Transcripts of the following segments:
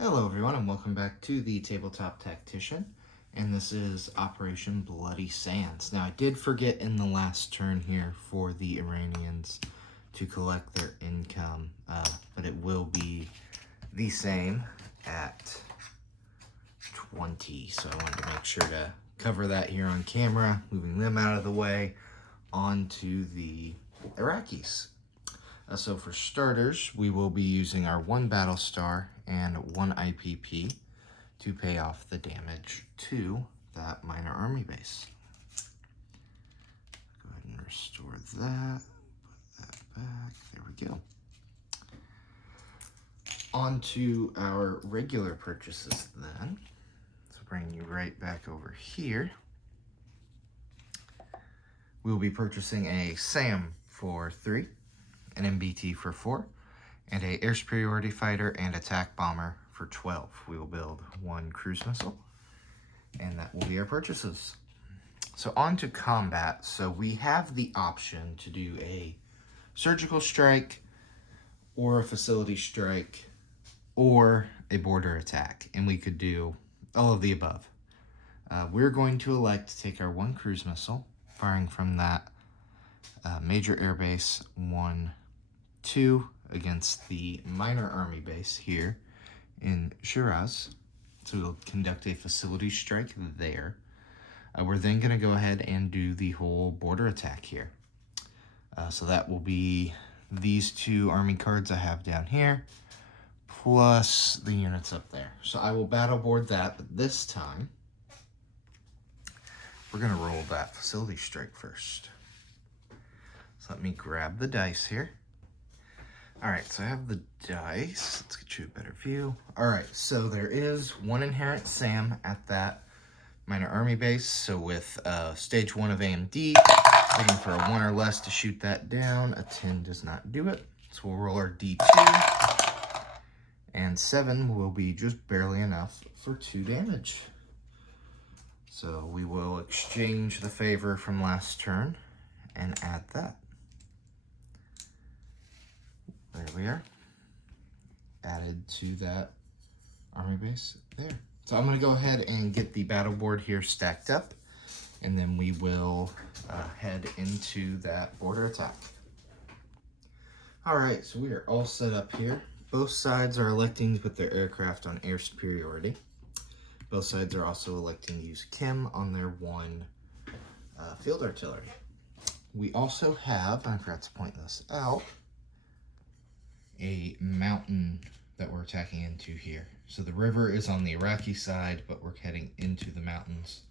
Hello everyone and welcome back to the Tabletop Tactician, and this is Operation Bloody Sands. Now I did forget in the last turn here for the Iranians to collect their income, but it will be the same at 20, so I wanted to make sure to cover that here on camera, moving them out of the way onto the Iraqis. So for starters, we will be using our 1 battle star and 1 IPP to pay off the damage to that minor army base. Go ahead and restore that, put that back, there we go. On to our regular purchases then. So bringing you right back over here. We will be purchasing a SAM for 3, an MBT for 4, and a air superiority fighter and attack bomber for 12. We will build 1 cruise missile, and that will be our purchases. So on to combat. So we have the option to do a surgical strike or a facility strike or a border attack, and we could do all of the above. We're going to elect to take our 1 cruise missile, firing from that major airbase 1-2 against the minor army base here in Shiraz. So we'll conduct a facility strike there. We're then going to go ahead and do the whole border attack here. So that will be these 2 army cards I have down here, plus the units up there. So I will battle board that, but this time we're going to roll that facility strike first. So let me grab the dice here. All right, so I have the dice. Let's get you a better view. All right, so there is 1 inherent SAM at that minor army base. So with stage 1 of AMD, looking for a 1 or less to shoot that down. A 10 does not do it. So we'll roll our D2. And 7 will be just barely enough for 2 damage. So we will exchange the favor from last turn and add that. There we are. Added to that army base there. So I'm going to go ahead and get the battle board here stacked up, and then we will head into that border attack. All right, so we are all set up here. Both sides are electing to put their aircraft on air superiority. Both sides are also electing to use Kim on their 1 field artillery. We also have, I forgot to point this out, a mountain that we're attacking into here. So the river is on the Iraqi side, but we're heading into the mountains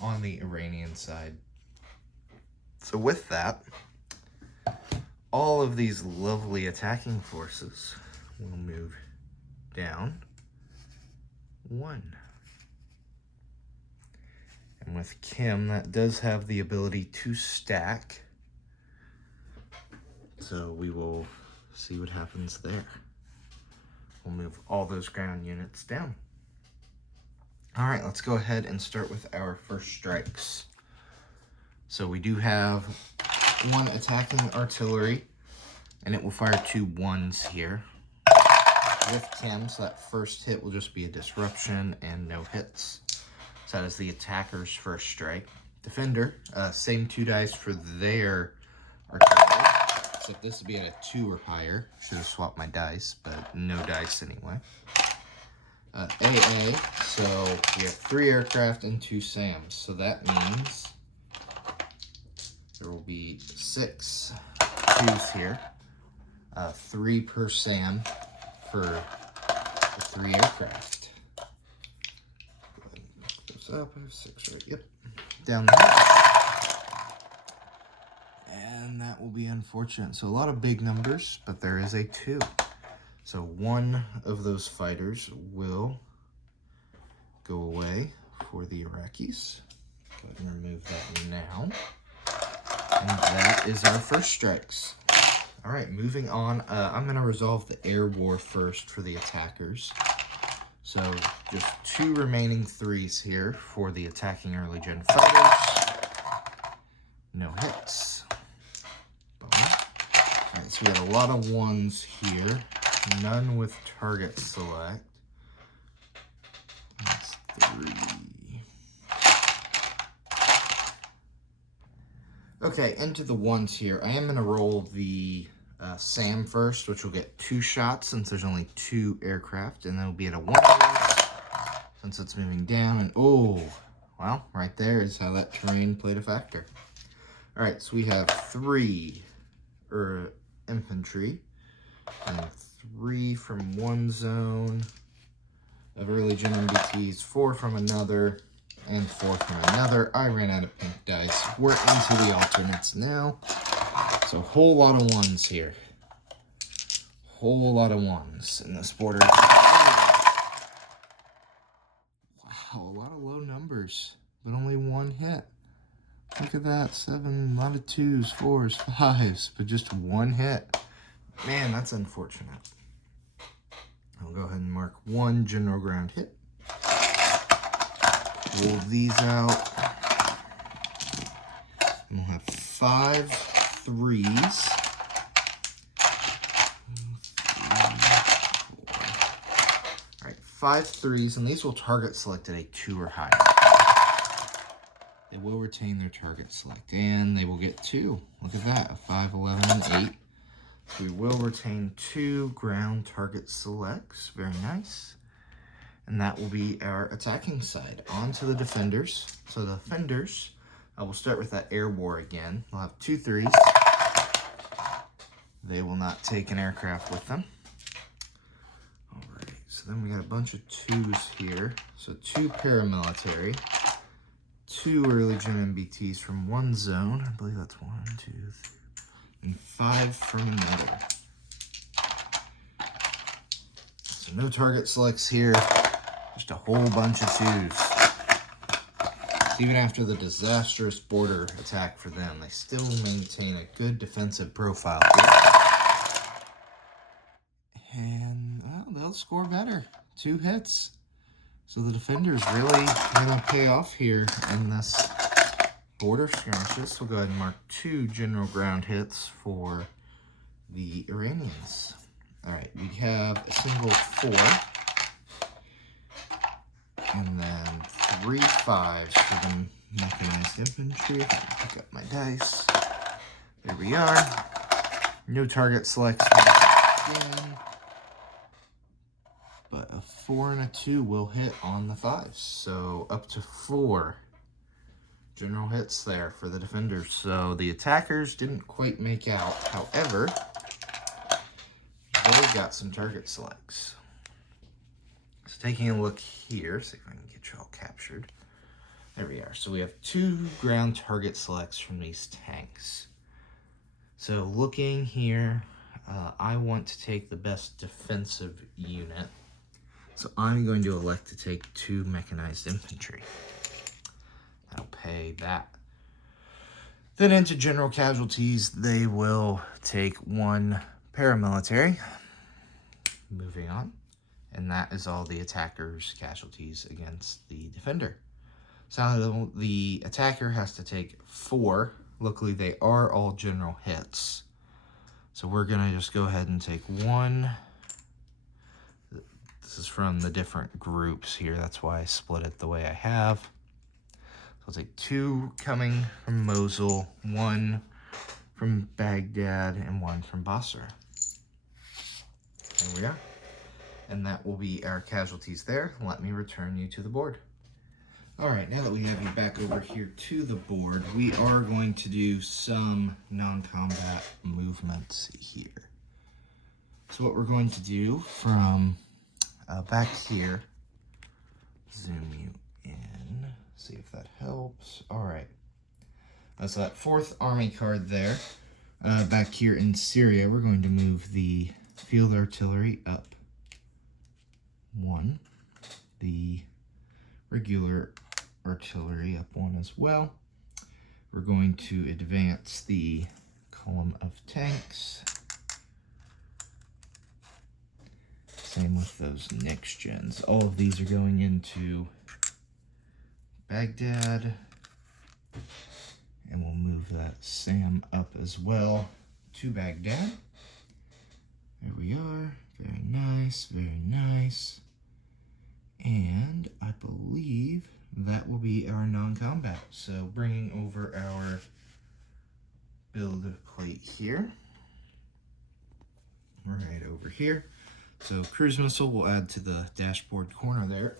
on the Iranian side. So with that, all of these lovely attacking forces will move down 1. And with Kim, that does have the ability to stack. So we will see what happens there. We'll move all those ground units down. All right, let's go ahead and start with our first strikes. So we do have 1 attacking artillery, and it will fire 2 1s here with Kim. So that first hit will just be a disruption and no hits. So that is the attacker's first strike. Defender, same 2 dice for their artillery. So this would be at a 2 or higher. Should have swapped my dice, but no dice anyway. AA, so we have 3 aircraft and 2 SAMs. So that means there will be 6 2s here. 3 per SAM for the 3 aircraft. Go ahead and look those up. I have 6 right. Yep. Down there. And that will be unfortunate. So a lot of big numbers, but there is a 2. So 1 of those fighters will go away for the Iraqis. Go ahead and remove that now. And that is our first strikes. All right, moving on. I'm going to resolve the air war first for the attackers. So just 2 remaining 3s here for the attacking early gen fighters. No hits. All right, so we had a lot of 1s here. None with target select. 3. Okay, into the ones here. I am going to roll the SAM first, which will get 2 shots since there's only 2 aircraft, and then it'll be at a 1 since it's moving down. And oh, well, right there is how that terrain played a factor. All right, so we have 3 infantry and 3 from one zone of early gen MBTs, 4 from another, and 4 from another. I ran out of pink dice. We're into the alternates now. So a whole lot of 1s here. Whole lot of 1s in this border. Wow, a lot of low numbers, but only 1 hit. Look at that, 7, a lot of 2s, 4s, 5s, but just 1 hit. Man, that's unfortunate. I'll go ahead and mark 1 general ground hit. Roll these out. And we'll have 5 3s. 5 3s, and these will target select at a 2 or higher. They will retain their target select, and they will get 2. Look at that, a 5, 11, and 8. So we will retain 2 ground target selects. Very nice. And that will be our attacking side. On to the defenders. So the defenders, I will start with that air war again. We'll have 2 3s. They will not take an aircraft with them. So then we got a bunch of 2s here. So 2 paramilitary, 2 early gen MBTs from one zone. I believe that's 1, 2, 3, and 5 from another. So no target selects here, just a whole bunch of 2s. So even after the disastrous border attack for them, they still maintain a good defensive profile here. And well, they'll score better. 2 hits. So the defenders really gonna pay off here in this border skirmishes. We'll go ahead and mark 2 general ground hits for the Iranians. All right, we have a single 4, and then 3 5s for the mechanized infantry. Pick up my dice. There we are. No target selects again. But a 4 and a 2 will hit on the 5s. So up to 4 general hits there for the defenders. So the attackers didn't quite make out. However, they got some target selects. So taking a look here, see if I can get you all captured. There we are. So we have 2 ground target selects from these tanks. So looking here, I want to take the best defensive unit. So I'm going to elect to take 2 mechanized infantry. I'll pay that. Then into general casualties, they will take 1 paramilitary. Moving on. And that is all the attackers' casualties against the defender. So the attacker has to take 4. Luckily, they are all general hits. So we're going to just go ahead and take 1. This is from the different groups here. That's why I split it the way I have. So I'll take 2 coming from Mosul, 1 from Baghdad, and 1 from Basra. There we are. And that will be our casualties there. Let me return you to the board. All right, now that we have you back over here to the board, we are going to do some non-combat movements here. So what we're going to do from back here, zoom you in, see if that helps. All right, so that 4th Army card there. Back here in Syria, we're going to move the field artillery up 1, the regular artillery up 1 as well. We're going to advance the column of tanks. Same with those next gens. All of these are going into Baghdad. And we'll move that SAM up as well to Baghdad. There we are. Very nice, very nice. And I believe that will be our non-combat. So bringing over our build plate here, right over here. So cruise missile will add to the dashboard corner there.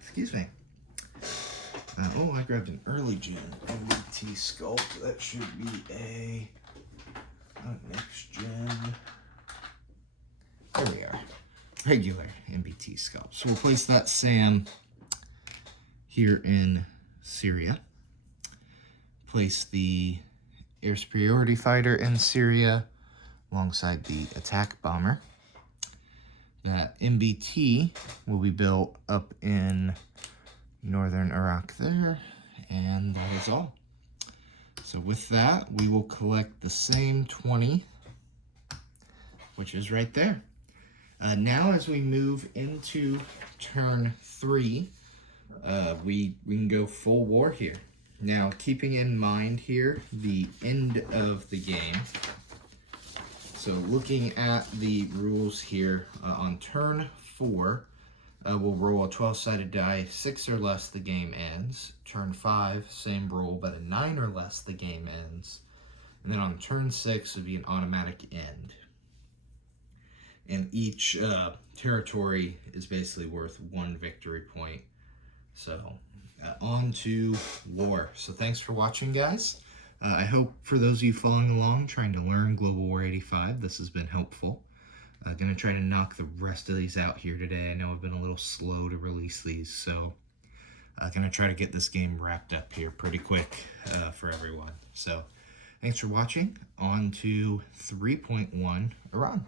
Excuse me. Oh, I grabbed an early gen MBT sculpt. That should be a next gen. There we are. Regular MBT sculpt. So we'll place that SAM here in Syria. Place the air superiority fighter in Syria alongside the attack bomber. That MBT will be built up in northern Iraq there, and that is all. So with that, we will collect the same 20, which is right there. Now as we move into turn 3, we can go full war here. Now, keeping in mind here the end of the game. So looking at the rules here, on turn 4, we'll roll a 12-sided die, 6 or less the game ends. Turn 5, same roll, but a 9 or less the game ends. And then on turn 6 would be an automatic end. And each territory is basically worth 1 victory point. So on to war. So thanks for watching, guys. I hope for those of you following along, trying to learn Global War 85, this has been helpful. I'm going to try to knock the rest of these out here today. I know I've been a little slow to release these, so I'm going to try to get this game wrapped up here pretty quick for everyone. So thanks for watching. On to 3.1 Iran.